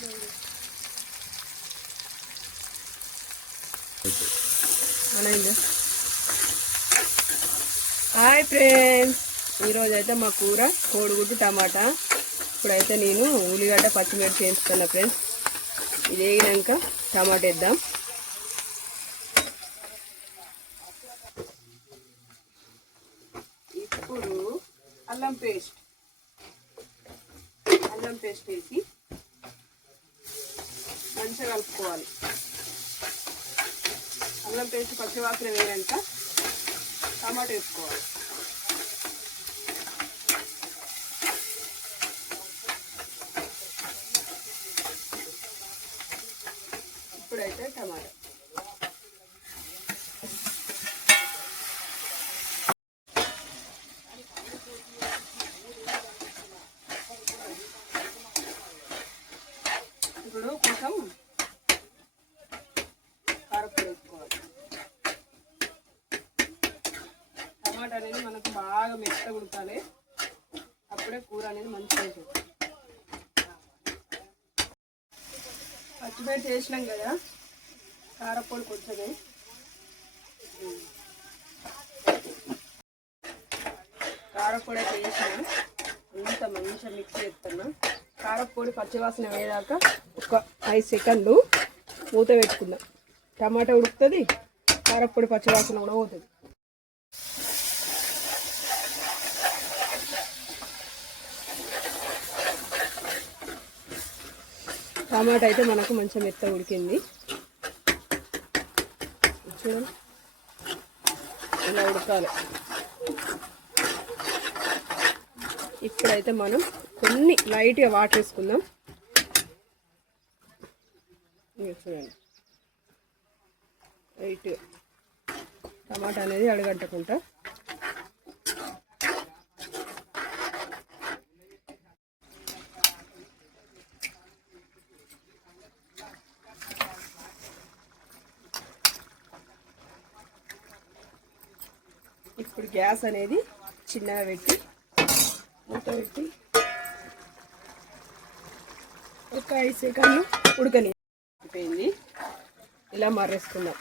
Hi friends. ఈరోజు అయితే మా కూర కోడిగుడ్డు టమాటా. ఇప్పుడైతే నేను ఉల్లిగడ్డ పచ్చిమిర్చి వేస్తున్నా ఫ్రెండ్స్. ఇది వేగినాక టమాటా వేద్దాం. ఇప్పుడు అల్లం పేస్ట్. అల్లం పేస్ట్ వేసి మంచిగా కలుపుకోవాలి. అల్లం పేస్ట్ పచ్చివాసన వేయాక టమాటా వేసుకోవాలి. ఇప్పుడైతే టమాటా ఇప్పుడు కొంచెం కారపొడి వేసుకోవాలి టమాటా అనేది మనకు బాగా మెత్తగా ఉడకాలి. అప్పుడే కూర అనేది మంచిగా అవుతుంది పచ్చిమిర్చి వేసినాం కదా కారపొడి కొంచెమే. కారపొడి అయితే వేసిన. అంత మంచిగా మిక్స్ చేస్తున్నా. కారపొడి పచ్చివాసన వేయదాకా ఒక ఐదు సెకండ్లు మూత పెట్టుకుందాం. టమాటా ఉడుకుతుంది కారపొడి పచ్చివాసన కూడా పోతుంది. టమాటా అయితే మనకు మంచిగా మెత్త ఉడికింది. చూడండి. ఇలా ఉడకాలి. ఇప్పుడైతే మనం కొన్ని లైట్గా వాటర్ వేసుకుందాం. చూడండి. లైట్గా టమాటా అనేది అడగట్టకుండా ఇప్పుడు గ్యాస్ అనేది చిన్నగా పెట్టి మూత పెట్టి ఒక ఐదు సెకండ్లు ఉడకని అయిపోయింది. ఇలా మర్రేసుకుందాం.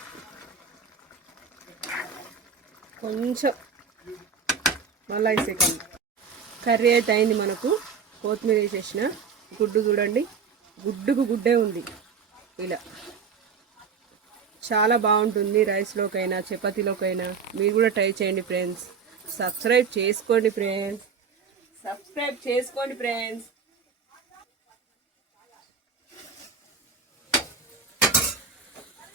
కొంచెం మళ్ళీ ఐదు సెకండ్ కర్రీ అయితే అయింది మనకు. కొత్తిమీర వేసేసిన. గుడ్డు చూడండి. గుడ్డుకు గుడ్డే ఉంది. ఇలా. చాలా బాగుంటుంది రైస్లోకైనా చపాతీలోకైనా మీరు కూడా ట్రై చేయండి ఫ్రెండ్స్ సబ్స్క్రైబ్ చేసుకోండి ఫ్రెండ్స్ సబ్స్క్రైబ్ చేసుకోండి friends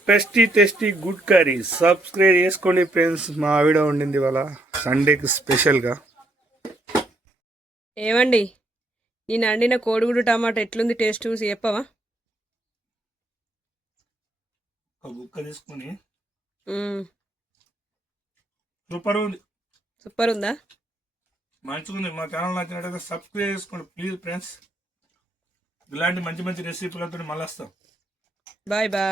tasty tasty good curry subscribe చేసుకోండి ఫ్రెండ్స్ మా ఆవిడ వండింది ఇవాళ సండేకి స్పెషల్గా ఏమండి? నేను అండిన కోడిగుడ్డు టమాటా ఎట్లుంది టేస్ట్ చూసి చెప్పవా? ఒక బుక్క తీసుకుని. సూపర్ ఉంది. సూపర్ ఉందా? మంచిగా ఉంది. మా ఛానల్ నచ్చినట్టయితే సబ్స్క్రైబ్ చేసుకోండి. Please friends. ఇలాంటి మంచి మంచి రెసిపీలతో మళ్ళీ వస్తాం బాయ్ బాయ్.